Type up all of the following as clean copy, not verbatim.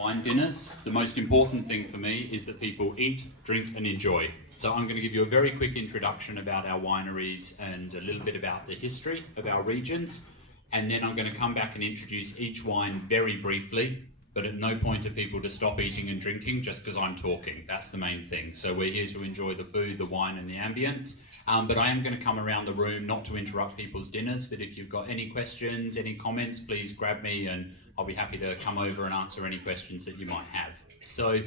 wine dinners, the most important thing for me is that people eat, drink and enjoy. So I'm going to give you a very quick introduction about our wineries and a little bit about the history of our regions, and then I'm going to come back and introduce each wine very briefly, but at no point are people to stop eating and drinking just because I'm talking. That's the main thing. So we're here to enjoy the food, the wine and the ambience. But I am going to come around the room, not to interrupt people's dinners, but if you've got any questions, any comments, please grab me and I'll be happy to come over and answer any questions that you might have. So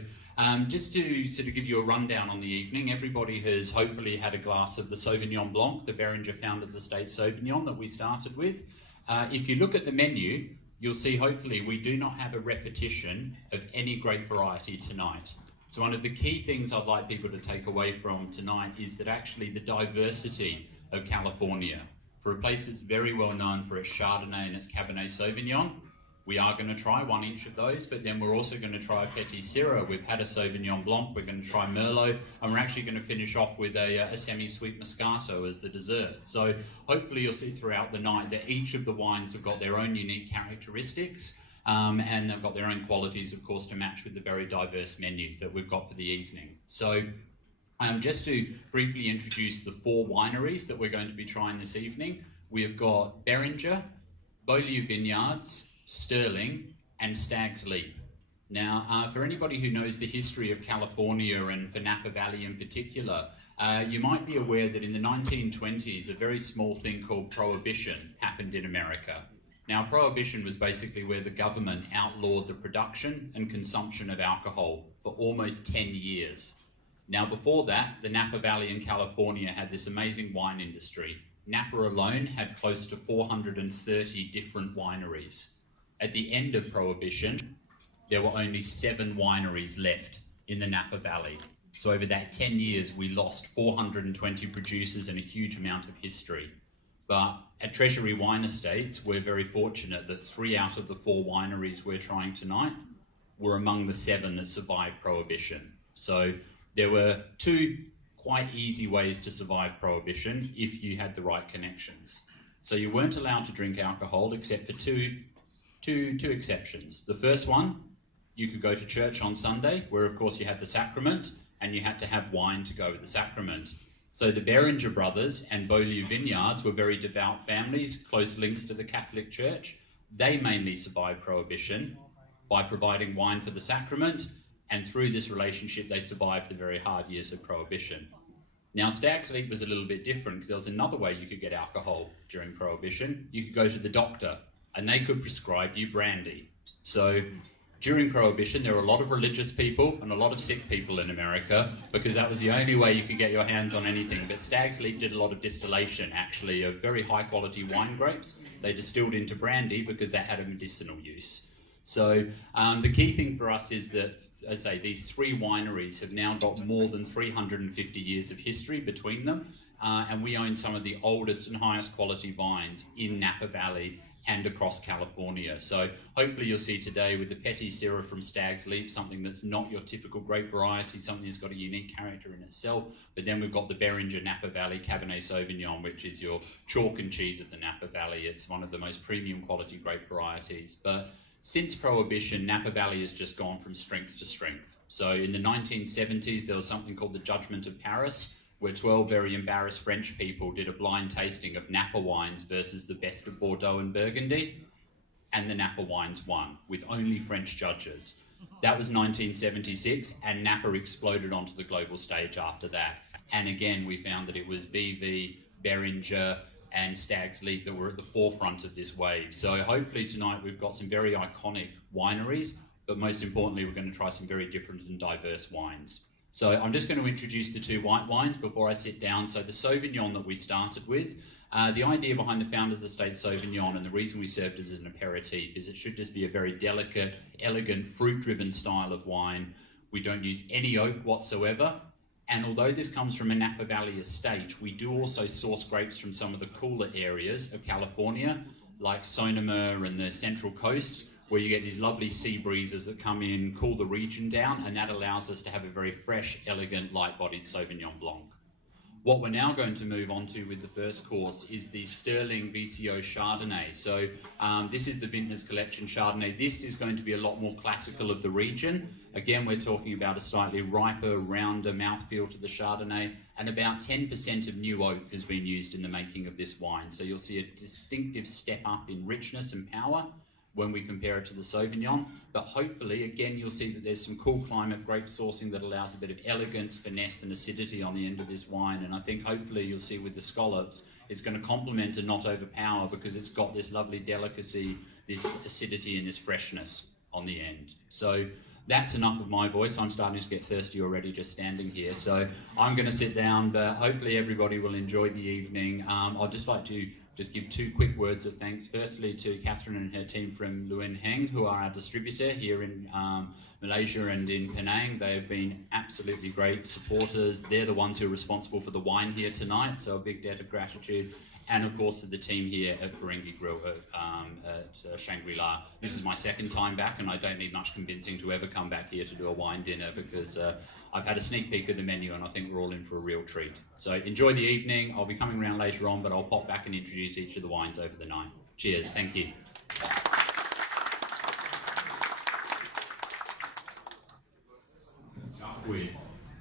just to sort of give you a rundown on the evening, everybody has hopefully had a glass of the Sauvignon Blanc, the Feringgi Founders Estate Sauvignon that we started with. If you look at the menu, you'll see hopefully we do not have a repetition of any grape variety tonight. So one of the key things I'd like people to take away from tonight is that actually the diversity of California, for a place that's very well known for its Chardonnay and its Cabernet Sauvignon, we are going to try one each of those, but then we're also going to try a Petit Syrah. We've had a Sauvignon Blanc, we're going to try Merlot, and we're actually going to finish off with a semi-sweet Moscato as the dessert. So hopefully you'll see throughout the night that each of the wines have got their own unique characteristics, and they've got their own qualities, of course, to match with the very diverse menu that we've got for the evening. So just to briefly introduce the 4 wineries that we're going to be trying this evening, we have got Beringer, Beaulieu Vineyards, Sterling and Stag's Leap. Now, for anybody who knows the history of California and for Napa Valley in particular, you might be aware that in the 1920s, a very small thing called Prohibition happened in America. Now, Prohibition was basically where the government outlawed the production and consumption of alcohol for almost 10 years. Now, before that, the Napa Valley in California had this amazing wine industry. Napa alone had close to 430 different wineries. At the end of Prohibition, there were only 7 wineries left in the Napa Valley. So over that 10 years, we lost 420 producers and a huge amount of history. But at Treasury Wine Estates, we're very fortunate that 3 out of the 4 wineries we're trying tonight were among the 7 that survived Prohibition. So there were 2 quite easy ways to survive Prohibition if you had the right connections. So you weren't allowed to drink alcohol except for two exceptions. The first one, you could go to church on Sunday, where of course you had the sacrament, and you had to have wine to go with the sacrament. So the Beringer brothers and Beaulieu Vineyards were very devout families, close links to the Catholic Church. They mainly survived Prohibition by providing wine for the sacrament, and through this relationship they survived the very hard years of Prohibition. Now, Stag's Leap was a little bit different because there was another way you could get alcohol during Prohibition. You could go to the doctor and they could prescribe you brandy. So during Prohibition, there were a lot of religious people and a lot of sick people in America because that was the only way you could get your hands on anything. But Stag's Leap did a lot of distillation, actually, of very high quality wine grapes. They distilled into brandy because that had a medicinal use. So the key thing for us is that, as I say, these 3 wineries have now got more than 350 years of history between them, and we own some of the oldest and highest quality vines in Napa Valley and across California. So hopefully you'll see today with the Petit Syrah from Stag's Leap, something that's not your typical grape variety, something that's got a unique character in itself. But then we've got the Beringer Napa Valley Cabernet Sauvignon, which is your chalk and cheese of the Napa Valley. It's one of the most premium quality grape varieties. But since Prohibition, Napa Valley has just gone from strength to strength. So in the 1970s, there was something called the Judgment of Paris, where 12 very embarrassed French people did a blind tasting of Napa wines versus the best of Bordeaux and Burgundy, and the Napa wines won, with only French judges. That was 1976, and Napa exploded onto the global stage after that. And again, we found that it was BV, Beringer, and Stag's Leap that were at the forefront of this wave. So hopefully tonight we've got some very iconic wineries, but most importantly, we're going to try some very different and diverse wines. So I'm just going to introduce the 2 white wines before I sit down. So the Sauvignon that we started with, the idea behind the Founders Estate Sauvignon and the reason we served as an aperitif is it should just be a very delicate, elegant, fruit-driven style of wine. We don't use any oak whatsoever. And although this comes from a Napa Valley estate, we do also source grapes from some of the cooler areas of California, like Sonoma and the Central Coast, where you get these lovely sea breezes that come in, cool the region down, and that allows us to have a very fresh, elegant, light-bodied Sauvignon Blanc. What we're now going to move on to with the first course is the Sterling VCO Chardonnay. So this is the Vintners Collection Chardonnay. This is going to be a lot more classical of the region. Again, we're talking about a slightly riper, rounder mouthfeel to the Chardonnay, and about 10% of new oak has been used in the making of this wine. So you'll see a distinctive step up in richness and power when we compare it to the Sauvignon, but hopefully, again, you'll see that there's some cool climate grape sourcing that allows a bit of elegance, finesse, and acidity on the end of this wine, and I think hopefully you'll see with the scallops, it's going to complement and not overpower because it's got this lovely delicacy, this acidity, and this freshness on the end. So that's enough of my voice. I'm starting to get thirsty already just standing here, so I'm going to sit down, but hopefully everybody will enjoy the evening. I'd just like to just give two quick words of thanks. Firstly to Catherine and her team from Luen Heng, who are our distributor here in Malaysia and in Penang. They have been absolutely great supporters. They're the ones who are responsible for the wine here tonight, so a big debt of gratitude. And of course to the team here at Feringgi Grill at Shangri-La. This is my second time back, and I don't need much convincing to ever come back here to do a wine dinner because I've had a sneak peek of the menu and I think we're all in for a real treat. So enjoy the evening. I'll be coming around later on, but I'll pop back and introduce each of the wines over the night. Cheers, thank you.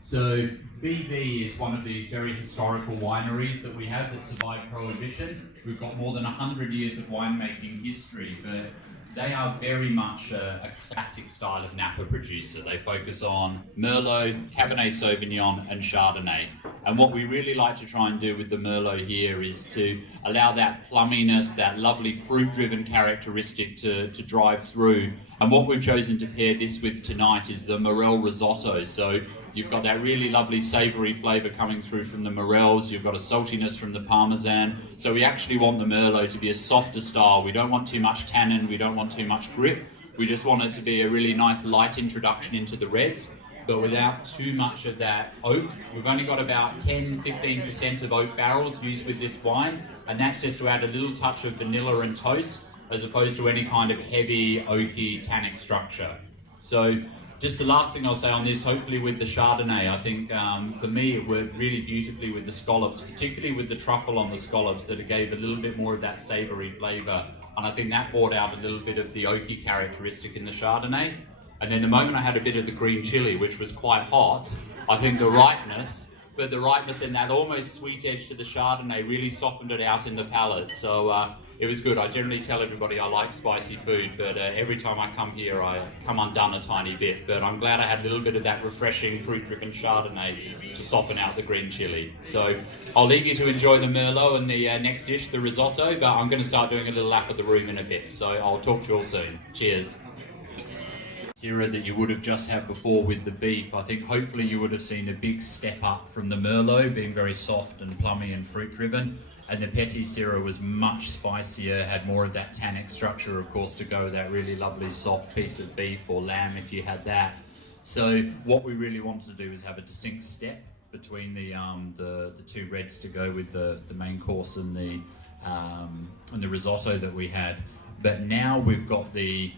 So BV is one of these very historical wineries that we have that survived Prohibition. We've got more than 100 years of winemaking history, but they are very much a classic style of Napa producer. They focus on Merlot, Cabernet Sauvignon, and Chardonnay. And what we really like to try and do with the Merlot here is to allow that plumminess, that lovely fruit-driven characteristic to drive through. And what we've chosen to pair this with tonight is the Morel Risotto. So you've got that really lovely savoury flavour coming through from the morels, you've got a saltiness from the Parmesan. So we actually want the Merlot to be a softer style. We don't want too much tannin, we don't want too much grip. We just want it to be a really nice light introduction into the reds, but without too much of that oak. We've only got about 10-15% of oak barrels used with this wine, and that's just to add a little touch of vanilla and toast, as opposed to any kind of heavy, oaky, tannic structure. So just the last thing I'll say on this, hopefully with the Chardonnay, I think for me it worked really beautifully with the scallops, particularly with the truffle on the scallops, that it gave a little bit more of that savoury flavour. And I think that brought out a little bit of the oaky characteristic in the Chardonnay. And then the moment I had a bit of the green chilli, which was quite hot, I think the ripeness and that almost sweet edge to the Chardonnay really softened it out in the palate. So it was good. I generally tell everybody I like spicy food, but every time I come here I come undone a tiny bit. But I'm glad I had a little bit of that refreshing fruit-driven Chardonnay to soften out the green chilli. So I'll leave you to enjoy the Merlot and the next dish, the risotto, but I'm going to start doing a little lap of the room in a bit. So I'll talk to you all soon. Cheers. Syrah that you would have just had before with the beef, I think hopefully you would have seen a big step up from the Merlot being very soft and plummy and fruit driven, and the Petit Syrah was much spicier, had more of that tannic structure, of course, to go with that really lovely soft piece of beef or lamb if you had that. So what we really wanted to do is have a distinct step between the two reds to go with the main course and the risotto that we had. But now we've got the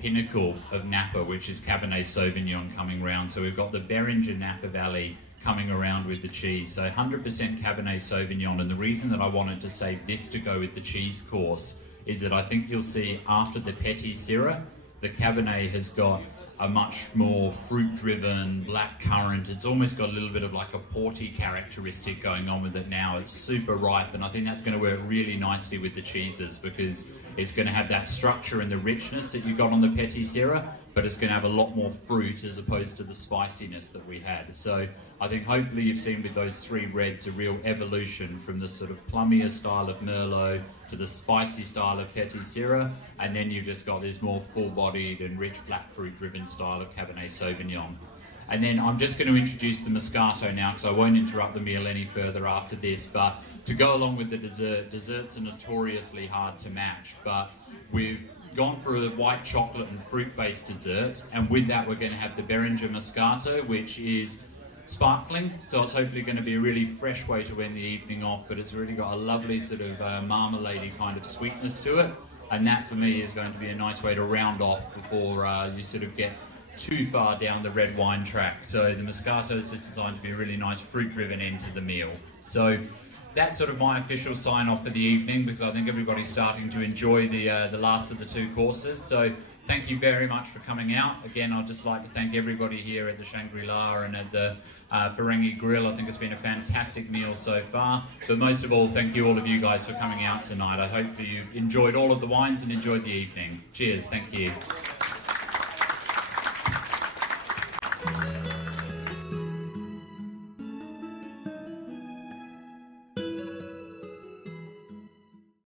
pinnacle of Napa, which is Cabernet Sauvignon coming around. So we've got the Beringer Napa Valley coming around with the cheese. So 100% Cabernet Sauvignon. And the reason that I wanted to save this to go with the cheese course is that I think you'll see after the Petit Syrah, the Cabernet has got a much more fruit-driven black currant. It's almost got a little bit of like a porty characteristic going on with it now. It's super ripe, and I think that's going to work really nicely with the cheeses because it's going to have that structure and the richness that you got on the Petit Syrah, but it's going to have a lot more fruit as opposed to the spiciness that we had. So I think hopefully you've seen with those three reds a real evolution from the sort of plummier style of Merlot to the spicy style of Petit Syrah, and then you've just got this more full-bodied and rich black fruit-driven style of Cabernet Sauvignon. And then I'm just going to introduce the Moscato now because I won't interrupt the meal any further after this, but to go along with the desserts are notoriously hard to match, but we've gone for a white chocolate and fruit-based dessert, and with that we're going to have the Beringer Moscato, which is sparkling, so it's hopefully going to be a really fresh way to end the evening off, but it's really got a lovely sort of marmalade-y kind of sweetness to it, and that for me is going to be a nice way to round off before you sort of get too far down the red wine track. So the Moscato is just designed to be a really nice fruit-driven end to the meal. So that's sort of my official sign-off for the evening, because I think everybody's starting to enjoy the last of the 2 courses. So thank you very much for coming out. Again, I'd just like to thank everybody here at the Shangri-La and at the Feringgi Grill. I think it's been a fantastic meal so far. But most of all, thank you all of you guys for coming out tonight. I hope that you enjoyed all of the wines and enjoyed the evening. Cheers, thank you.